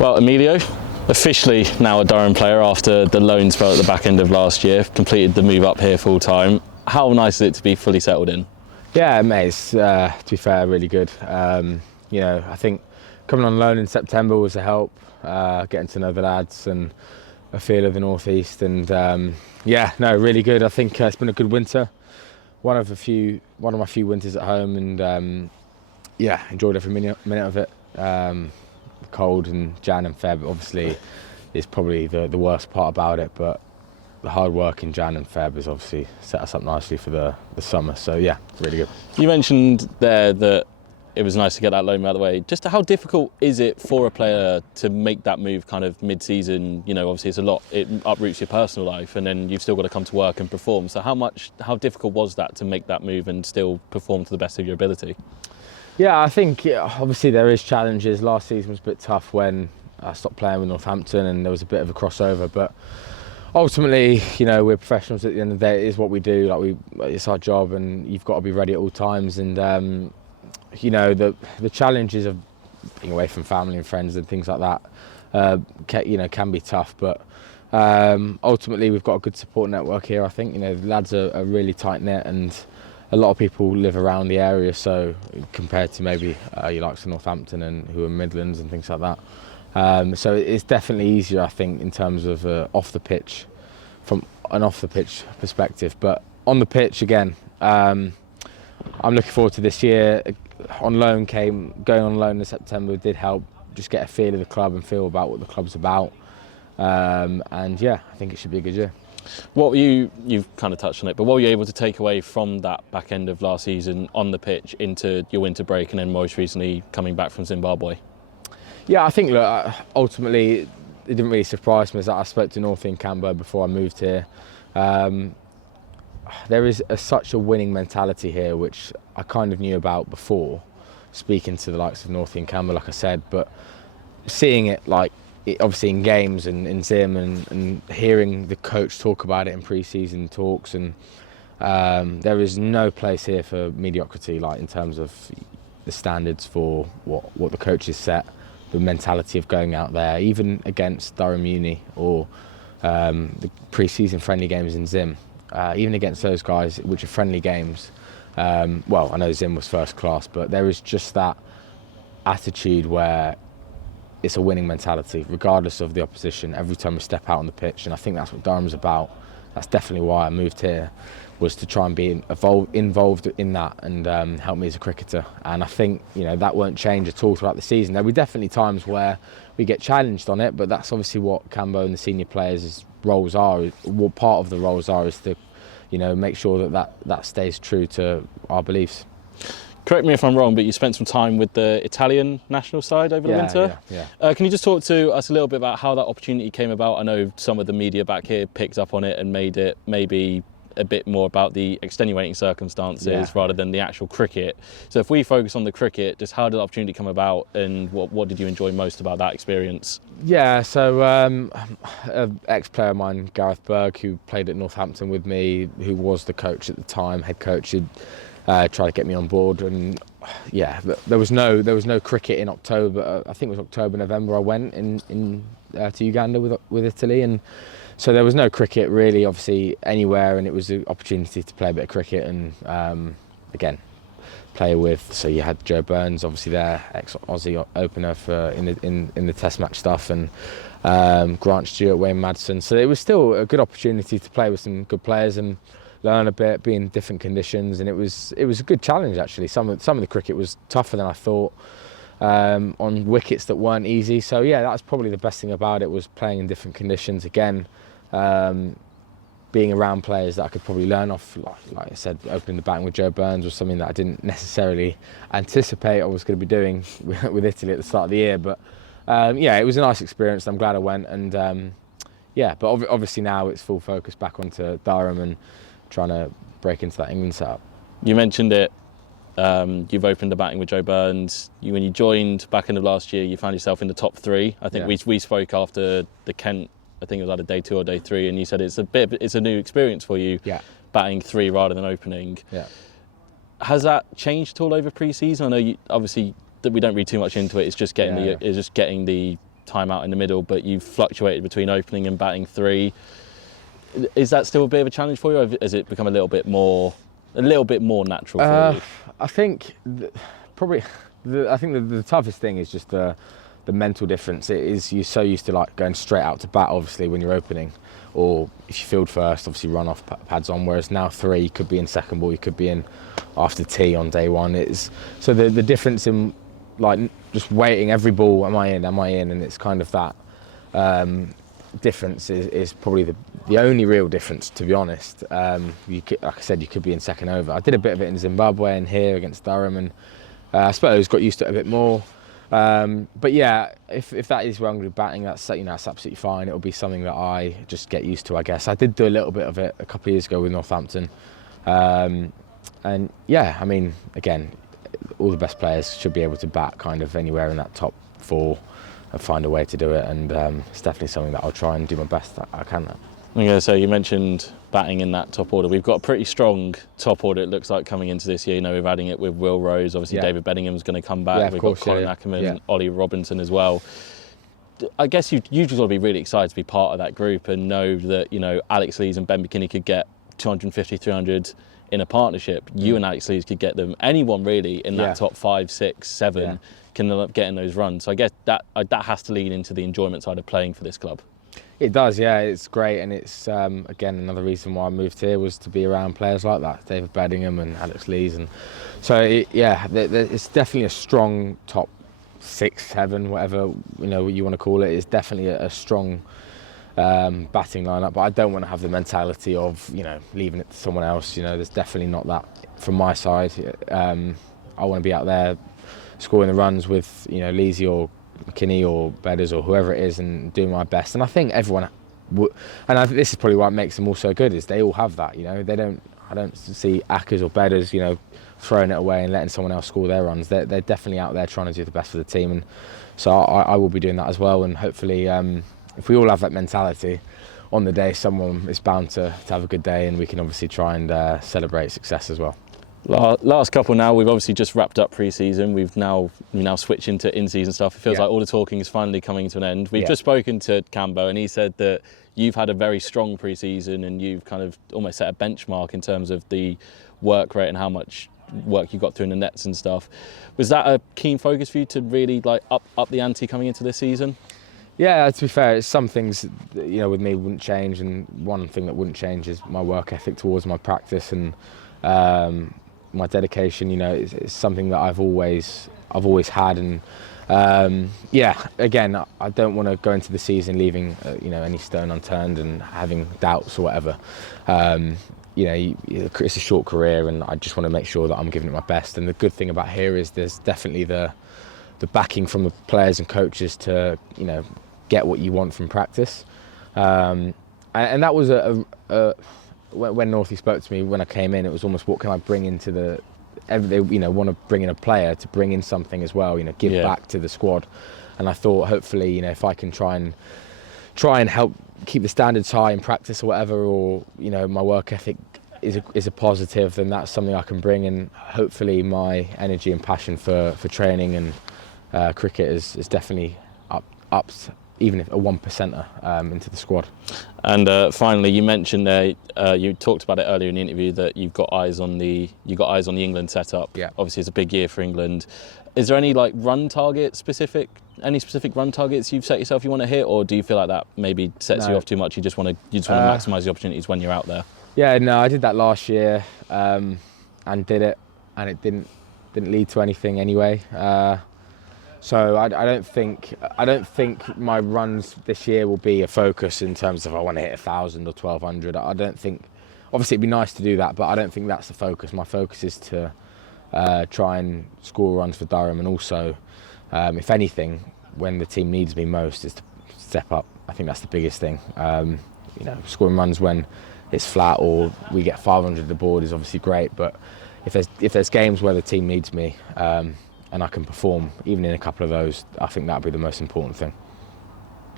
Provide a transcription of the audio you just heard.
Well, Emilio, officially now a Durham player after the loan spell at the back end of last year, completed the move up here full time. How nice is it to be fully settled in? Yeah, mate, it's, to be fair, really good. I think coming on loan in September was a help, getting to know the lads and a feel of the North East, and really good. I think it's been a good winter. One of my few winters at home, and enjoyed every minute of it. Cold in Jan and Feb obviously is probably the worst part about it, but the hard work in Jan and Feb has obviously set us up nicely for the summer. So yeah, really good. You mentioned there that it was nice to get that loan out of the way. Just how difficult is it for a player to make that move kind of mid-season? You know, obviously it's a lot, it uproots your personal life, and then you've still got to come to work and perform. So how difficult was that to make that move and still perform to the best of your ability? Yeah, I think obviously there is challenges. Last season was a bit tough when I stopped playing with Northampton and there was a bit of a crossover, but ultimately, we're professionals at the end of the day. It is what we do, it's our job, and you've got to be ready at all times. And the challenges of being away from family and friends and things like that can be tough, but ultimately we've got a good support network here. I think the lads are really tight knit, and a lot of people live around the area, so compared to maybe your likes of Northampton and who are Midlands and things like that. So it's definitely easier, I think, in terms of from an off the pitch perspective. But on the pitch, again, I'm looking forward to this year. Going on loan in September did help just get a feel of the club and feel about what the club's about. I think it should be a good year. What were you've kind of touched on it, but what were you able to take away from that back end of last season on the pitch into your winter break, and then most recently coming back from Zimbabwe? Yeah, I think, ultimately it didn't really surprise me. As I spoke to Northie and Cambo before I moved here. There is such a winning mentality here, which I kind of knew about before speaking to the likes of Northie and Cambo, like I said, but seeing it obviously in games and in Zim, and hearing the coach talk about it in pre-season talks, and there is no place here for mediocrity, in terms of the standards for what the coach has set, the mentality of going out there, even against Durham Uni or the pre-season friendly games in Zim, even against those guys, which are friendly games. I know Zim was first class, but there is just that attitude where it's a winning mentality, regardless of the opposition, every time we step out on the pitch. And I think that's what Durham's about. That's definitely why I moved here, was to try and be involved in that and help me as a cricketer. And I think that won't change at all throughout the season. There'll be definitely times where we get challenged on it, but that's obviously what Cambo and the senior players' roles are. What part of the roles are is to make sure that stays true to our beliefs. Correct me if I'm wrong, but you spent some time with the Italian national side over the winter. Yeah. Can you just talk to us a little bit about how that opportunity came about? I know some of the media back here picked up on it and made it maybe a bit more about the extenuating circumstances rather than the actual cricket. So if we focus on the cricket, just how did the opportunity come about, and what did you enjoy most about that experience? Yeah, so an ex-player of mine, Gareth Berg, who played at Northampton with me, who was the coach at the time, head coach, tried to get me on board, and there was no cricket in October. I think it was October, November. I went to Uganda with Italy, and so there was no cricket really, obviously, anywhere, and it was an opportunity to play a bit of cricket and again play with. So you had Joe Burns, obviously there, ex-Aussie opener for in the Test match stuff, and Grant Stewart, Wayne Madsen. So it was still a good opportunity to play with some good players and learn a bit, be in different conditions, and it was a good challenge actually. Some of the cricket was tougher than I thought, on wickets that weren't easy. So yeah, that's probably the best thing about it, was playing in different conditions again, being around players that I could probably learn off. Like I said, opening the batting with Joe Burns was something that I didn't necessarily anticipate I was going to be doing with Italy at the start of the year. But it was a nice experience. I'm glad I went, and but obviously now it's full focus back onto Durham and trying to break into that England setup. You mentioned it, you've opened the batting with Joe Burns. When you joined back end of last year, you found yourself in the top three. I think we spoke after the Kent, I think it was either day 2 or day 3, and you said it's a new experience for you, batting 3 rather than opening. Yeah. Has that changed at all over pre-season? I know obviously that we don't read too much into it. It's just getting the time out in the middle, but you've fluctuated between opening and batting 3. Is that still a bit of a challenge for you, or has it become a little bit more natural for you? I think the toughest thing is just the mental difference. It is, you're so used to like going straight out to bat, obviously, when you're opening, or if you field first, obviously run off pads on. Whereas now 3, you could be in second ball, you could be in after tee on day 1. It's so the difference in like just waiting every ball. Am I in? And it's kind of that difference is probably the only real difference, to be honest. You could, like I said, you could be in second over. I did a bit of it in Zimbabwe and here against Durham, and I suppose got used to it a bit more. But yeah, if that is where I'm going to be batting, that's absolutely fine. It'll be something that I just get used to, I guess. I did do a little bit of it a couple of years ago with Northampton, and yeah, I mean, again, all the best players should be able to bat kind of anywhere in that top 4 and find a way to do it, and it's definitely something that I'll try and do my best that I can at. Yeah, so you mentioned batting in that top order. We've got a pretty strong top order, it looks like, coming into this year. You know, we're adding it with Will Rose. Obviously, David Benningham's going to come back. Yeah, We've course, got Colin Ackerman, yeah. Ollie Robinson as well. I guess you just got to be really excited to be part of that group and know that, you know, Alex Lees and Ben McKinney could get 250, 300 in a partnership. You and Alex Lees could get them. Anyone really in that top 5, 6, 7 can end up getting those runs. So I guess that has to lean into the enjoyment side of playing for this club. It does, yeah. It's great, and it's again another reason why I moved here was to be around players like that, David Bedingham and Alex Lees, and so it's definitely a strong top 6, 7, whatever you want to call it. It's definitely a strong batting lineup, but I don't want to have the mentality of leaving it to someone else. There's definitely not that from my side. I want to be out there scoring the runs with Leesy or McKinney or Bedders or whoever it is, and doing my best. And I think everyone and I think this is probably what makes them all so good, is they all have that. I don't see Ackers or Bedders throwing it away and letting someone else score their runs. They're definitely out there trying to do the best for the team, and so I will be doing that as well. And hopefully if we all have that mentality, on the day someone is bound to have a good day, and we can obviously try and celebrate success as well. Last couple now, we've obviously just wrapped up pre-season. We've now switched into in-season stuff. It feels like all the talking is finally coming to an end. We've just spoken to Cambo, and he said that you've had a very strong pre-season, and you've kind of almost set a benchmark in terms of the work rate and how much work you got through in the nets and stuff. Was that a keen focus for you to really up the ante coming into this season? Yeah, to be fair, it's some things with me wouldn't change, and one thing that wouldn't change is my work ethic towards my practice and my dedication. It's something that I've always had, and again, I don't want to go into the season leaving any stone unturned and having doubts or whatever. It's a short career, and I just want to make sure that I'm giving it my best. And the good thing about here is there's definitely the backing from the players and coaches to get what you want from practice, and that was when Northie spoke to me when I came in. It was almost, what can I bring into they want to bring in a player to bring in something as well, give back to the squad. And I thought, hopefully, if I can try and help keep the standards high in practice or whatever, or my work ethic is a positive, then that's something I can bring. And hopefully my energy and passion for training and cricket is definitely upped, even if a 1%er into the squad. And finally, you mentioned there, you talked about it earlier in the interview, that you've got eyes on the England setup. Yeah. Obviously, it's a big year for England. Is there any run target any specific run targets you've set yourself you want to hit, or do you feel like that maybe sets you off too much? You just want to maximise the opportunities when you're out there? Yeah, no, I did that last year and did it, and it didn't lead to anything anyway. So I don't think my runs this year will be a focus in terms of I want to hit 1,000 or 1,200. I don't think. Obviously, it'd be nice to do that, but I don't think that's the focus. My focus is to try and score runs for Durham, and also, if anything, when the team needs me most, is to step up. I think that's the biggest thing. Scoring runs when it's flat or we get 500 at the board is obviously great, but if there's games where the team needs me, and I can perform even in a couple of those, I think that would be the most important thing.